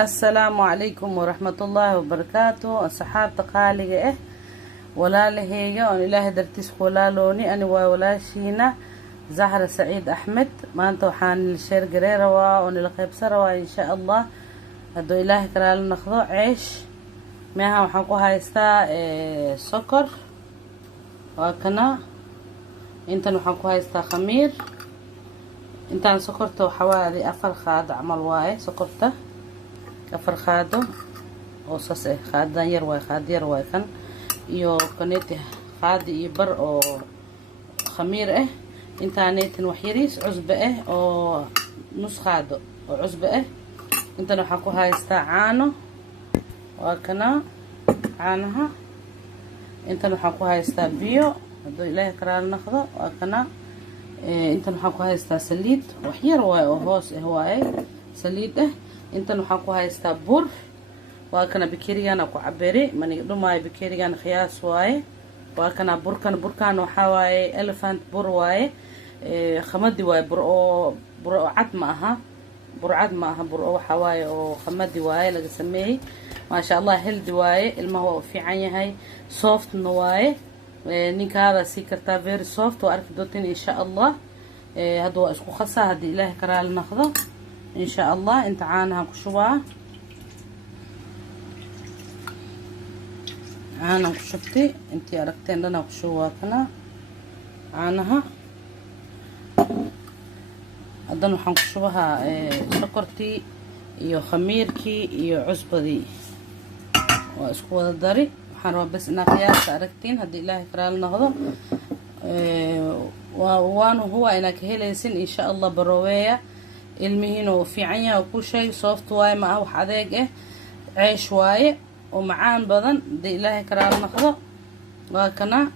السلام عليكم ورحمة الله وبركاته. أصحاب تقالية ولا لهيجا وأنا إله درتيس ولا لوني أنا ولا شينا زهرة سعيد أحمد ما أنتو حان الشير قريرة وأنا لقيب سروا إن شاء الله هدو إله كرال نخضو عيش معها وحنقوها يستا سكر وكنا انتن وحنقوها يستا خمير انتان سكرته حوالي 4 خاد عمل واي سكرته 4 خادو oo saas ah khaadan yar way kan iyo kaneete khaadi iyo bar oo khamiir ah intaaneetin wax yariis cusbe ah oo nus khaado oo cusbe ah intan waxa ku haystaa caano waa kana caanaha intan waxa ku haystaa biyo hadoo ilaahay karaal naqdo waa kana intan waxa ku haystaa saliid wax yar way oo hoos ah way saliid ah intan waxa ku haystaa bur وكنا بكيريان أكو عبري ماني دوماي بكيريان خياس واي وكنا بركان وحواي إلفانت بر واي خمدي واي بر عد معها بر حواي أو خمدي واي لقى سميه ما شاء الله هيلدي واي الماء في عيني هاي سوفت نواي نيك هذا سيكرتا فيري سوفت وأعرف دوتين إن شاء الله هادو اسكو خاصة هادي إله كرال ناخذه إن شاء الله انت عانها كشوها عانا وشفتي انتي أركتين لنا وشواتنا عانها أدنو حنكشوها سكرتي iyo khamiirkii iyo cusbadii waa isku wada dari waxaan rabaa bas inaa qiyaasta aragtiin haddii ilaahay karaal noqdo waanu huwa inaa ka helaysin insha allah baroweeya ilmihiina uu fiican yahay ku shay soft waaye ma ah wax adeeg ah ceesh waaye ومعان بدن دي إلهي كرال نخضو وكنا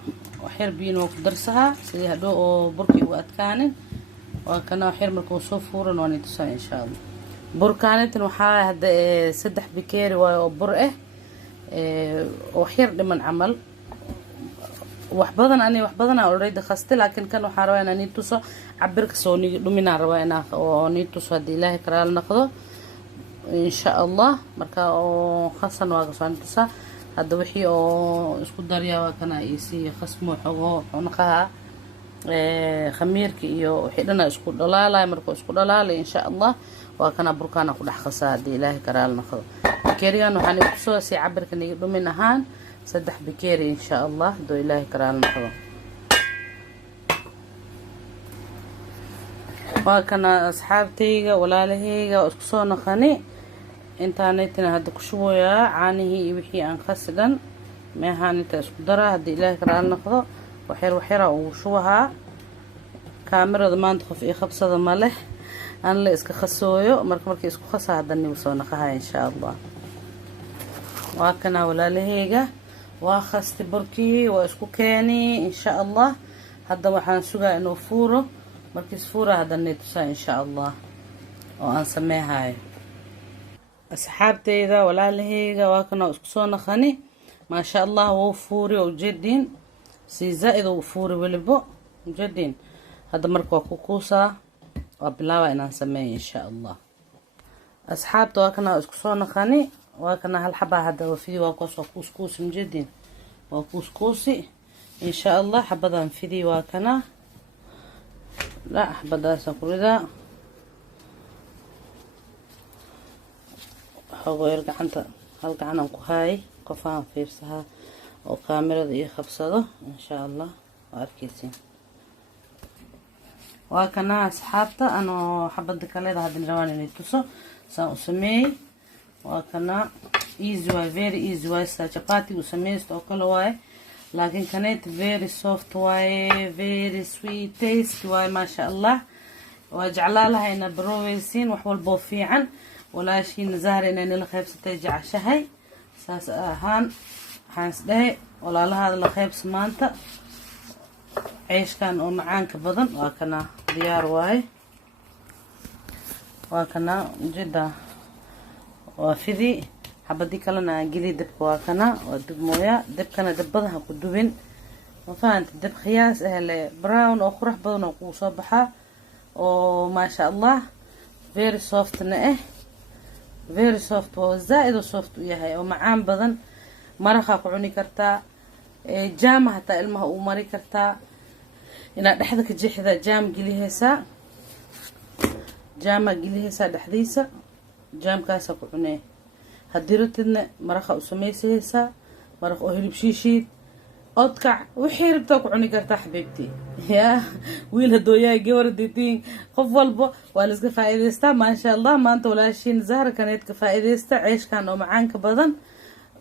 وحير بينو كدرسها سيدي هدو بركي واتكانن وكنا وحير مركو صفورا وانيتسا إن شاء الله بركانت وحا هدا 6 بكيري وبرقه وحير لمن عمل وحبضن أني وحبضن أوريد خستي لكن كانوا حاروين أنيتسا عبرك سوني لمنا روينا وانيتسا دي إلهي كرال نخضو إن شاء الله مركا أو خاصة واقصان تسا هذا وحي أو اسكو داريا وكنا يسي خصمو حقو عنقها خميرك إيو حيدنا اسكو دلالة مركو اسكو دلالة إن شاء الله وكنا بركانا كل حخصا دي إلهي كرال نخذ بكيريان وحاني بكسو سي عبرك نيقدو من هان سدح بكيري إن شاء الله دو إلهي كرال نخذ وكنا أصحابتيغا walaalahayga oo isku soo naqani intaanaytina hadda ku shubayaa caanihii iyo wixii aan khasdan meehaan inta isku dara haddii ilaahay karaal noqdo waxyar uu shubahaa kaamirada maanta qof ii qabsada ma leh aan la iska khasooyo markii isku khasaa hadda nigu soo naqahaa insha allah waa kana walaalahayga waa khasti burkii waa isku keeni insha allah hadda waxaan sugaa inuu fuuro markiis fuura hadda neetusaa insha allah oo aan sameehayo asxaabteyda walaalahayga waa kana isku soo naqani ma sha allah wuu fuuri oo jeedin si zaid oo fuuri walibo jeedin hadda markaa ku kuusaa waa bilaawa inaan sameeyo insha allah asxaabta waa kana isku soo naqani waa kana hal xaba hadda wafidi waa kuus jeedin waa kuusi insha allah xabadan fidi waa kana لا حبدا سكردا حوغير gacanta hal gacan ku hay qofaan fiirsaha oo kaamirada iyo qabsado insha Allah arkaysiin waa kana asxaabta ano xabada kale hadin rabaan inay tuso saan u sameey waa kana easy way very easy way chapati u sameeysto kala way لكن كانت very soft واي very sweet taste واي ما شاء الله وجعلها لها هنا برويسين وحول بوفيعا ولا شيء نزهر إن الخيب ستيجي عشهاي ساس هان حانس ده ولا لها هذا الخيب سمانتا عيش كان ومعان كبضن وكنا ديار واي وكنا جدا وفذي حبدي كلنا جلي دب واكنا ودب مويا دب كنا دبضها كدوبين ما فهمت دب خياس أهل براون أو خرح بدن أو صبحة وما شاء الله very soft نأه very soft waa zaaid soft u yahay oo macaan badan maraqa ku cuni kartaa jaam hataa ilmaha u mari kartaa ina dhexda ka jeexda jaam gilihaysa jaama gilihaysa dhexdiisa jaamkaas ku cunee hadii ratidna maraqa u sameysaysa maraq oo hilib shiishiid odkac wixii rabtaa ku cuni kartaa xabiibtii ya wiil hadooyaa gabar diitiin qof walba waa la iska faa'iideystaa maasha Allah maanta walaashiin Zahra kaneed ka faa'iideysta ceeshkan oo macaanka badan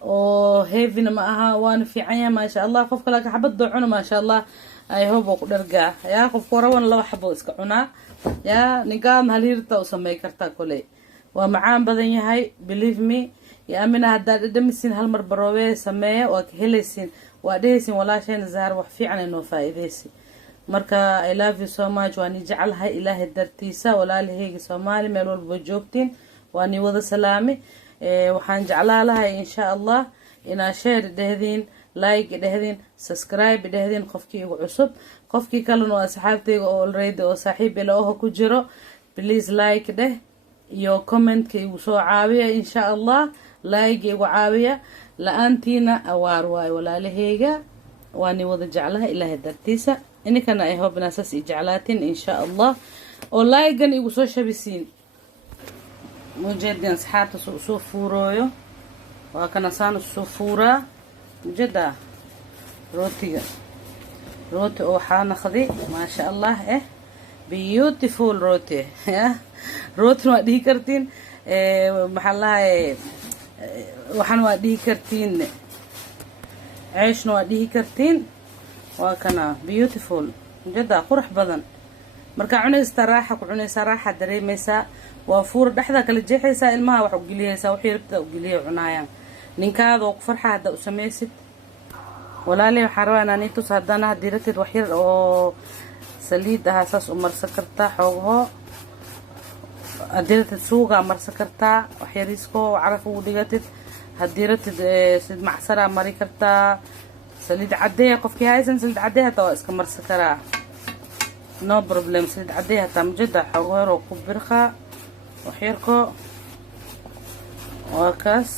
oo heavy ma aha waan fiican yahay maasha Allah qof kale ka xabad doocuna maasha Allah ay hobo ku dhargaa ya qof korawan laba xabo iska cunaa ya ninkaan hal hirta u sameey kartaa kulay waa macaan badan yahay believe me ya amina hadda dhadhamisin hal mar baroowe sameeyo waa ka helaysin waa dhehaysin walaasheen Zahra wax fiican ay noo faa'iideysi marka I love you so much waan jecelahay ilaahay dartiisa walaalahayga Soomaali meel walba joogtiin waan wada salaami waxaan jeclaalahay insha Allah ina share dhahdin like dhahdin subscribe dhahdin qofkii ugu cusub qofkii kalena waa asxaabtayga oo already oo saaxiib ila oo ku jiro please like dheh iyo comment ka igu soo caawiya insha Allah like igu caawiya la-aantiina awaar waay walaalahayga waani wada jeclahay ilaahay dartiisa inkana ay hoobna saas jeclaatin insha Allah oo like-gan igu soo shabisiin mujeedin asxaabta soo fuurooyo waa kana saan soo fuuraa mujeda rootiga rooti oo waxaana khadi maasha Allah beautiful rooti ya rooti waa dhihi kartiin maxaa lahaye waxaan waa dhihi kartiin ceeshna waa dhihi kartiin waa kana beautiful mujeda qurux badan marka cunaysta raaxa ku cunaysa raaxa dareemaysa waa fuur dhexda kala jeexaysa ilmaha wax u giliyaysa wixii rabta u giliyo cunaayaan ninkaada oo ku farxa hada u sameeysid walaalay waxaan rabaa inaan intuu saadana hadii ratid wax yar oo saliid ah saas u marsan kartaa xoogo hadii ratid suuga marsan kartaa wax yariisko caraf ugu dhigatid hadii ratid sid macsara mari kartaa saliid cadee qofkii haysan saliid cadee hata waa iska marsan karaa no problem saliid cadee hata mujeda xoogo yar oo ku birqa wax yarko waa kaas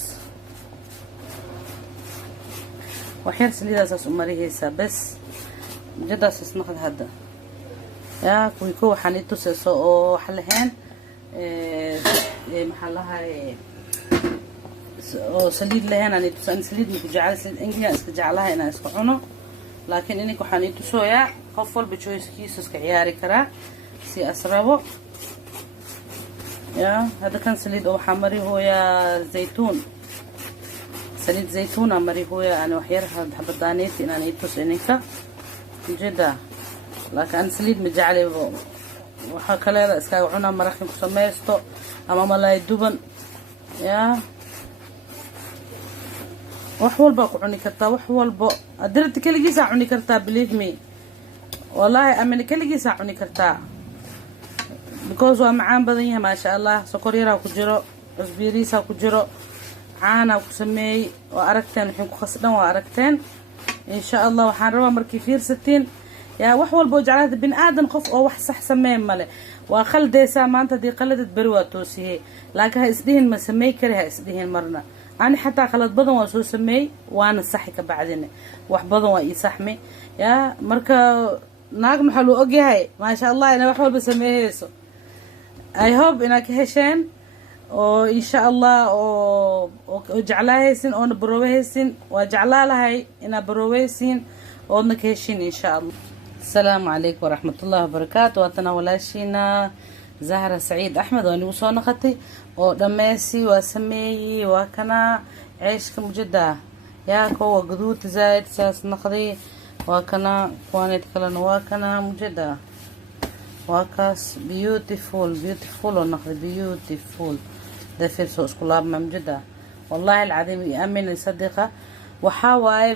waxyar saliidaas u marihaysa bas jadaas isnaqad hada ya kuwii waxaan ituseeso oo wax lahayn maxaa lahaay oo saliid lahayn aan itusan saliid ku jecel saliid ingiga iska jeclahay inaan iska cuno laakiin inii waxaan itusooyaa qof walba choice-kiisa iska ciyaari karaa si asrabo ya hada kan saliid oo waxaa mari hooyaa zaytuun saliid zaytuun mari hooyaa aan wax yar xabadaanayt inaan itus ininka jida laakiin saliid ma jeclaybo waxa kale iska cuna maraqin ku sameeysto ama malay duban ya wax walba ku cuni kartaa wax walba adirta kaligiisa cuni kartaa believe me wallahi amina kaligiisa cuni kartaa because waa macaan badan yahay maasha Allah sokor yar ku jiro cusbiiriisa ku jiro caana ku sameey oo aragteen wixii ku khasdan waa aragteen insha Allah waxaan rabaa markii fiirsatiin yaa wax walba jacalada bin aadan qof oo wax sax sameey male waa khaldeysa maanta di qaladad bari waa toosiyay laakiin ha isdhihin ma sameey kari ha isdhihin marna ani xataa qalad badan waa soo sameey waana sax ka bacdina wax badan waa ii saxmi yaa marka naag maxaa loo ogyahay maasha Allah ina wax walba sameeyayso I hope ina ka hesheen oo insha Allah oo jeclaahaysin oo barowaysin waa jeclaalahay ina barowaysin oo na ka heshin insha Allah السلام عليكم ورحمة الله وبركاته واتنا ولاشينا زهرة سعيد أحمد واني وصونا خطي ودميسي وسمي وكنا عيش كمجدة ياكو وقدوت زايد ساس نقضي وكنا كواني تكلن وكنا مجدة وكاس beautiful ونقضي beautiful ده في سوس كلاب مجدة والله العظيم يأمن الصديقة وحاواي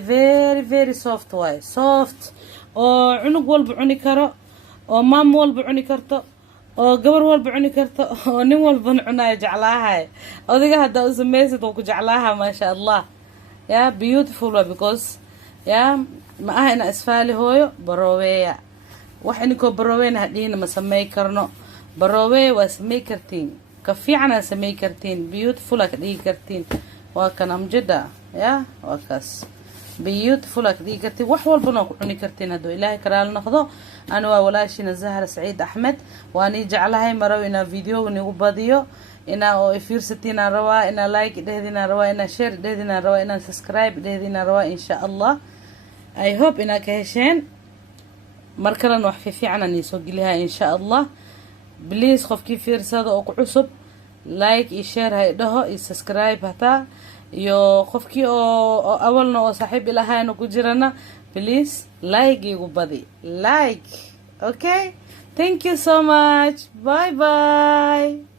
very soft واي soft oo cunug walba cuni karo oo maam walba cuni karto oo gabar walba cuni karto oo nin walba cunaay jeclaahay adiga hada u sameeysid oo ku jeclaaha ma sha Allah ya beautiful because ya ma aha ina isfaali hooyo barooweya wax iniko barooweena hadina ma sameey karno baroowe waa sameey kartiin كفيعنا سمي كرتين beautiful أكدي كرتين وكان أمجدا يا وكاس beautiful أكدي كرتين وحول بنوك عني كرتين هدو إلهي كرال نخضو أنا وولاشينا زهرة سعيد أحمد وأني جعلها مروينا فيديو ونقبضيو إنا إفير ستينا روا إنا لايك دهدينا روا إنا شير دهدينا روا إنا سبسكرايب دهدينا روا إن شاء الله I hope إنا كهشين مركلا وحفي عنا نيسوق لها إن شاء الله بليز خوف كيف يرسل أو عصب لايك يشير هيدها يسبسكرايب هتا يو خوف كي أو أولنا أو صاحب إلى هاي نكوجرنا بليز لايك يقبضي لايك okay thank you so much bye bye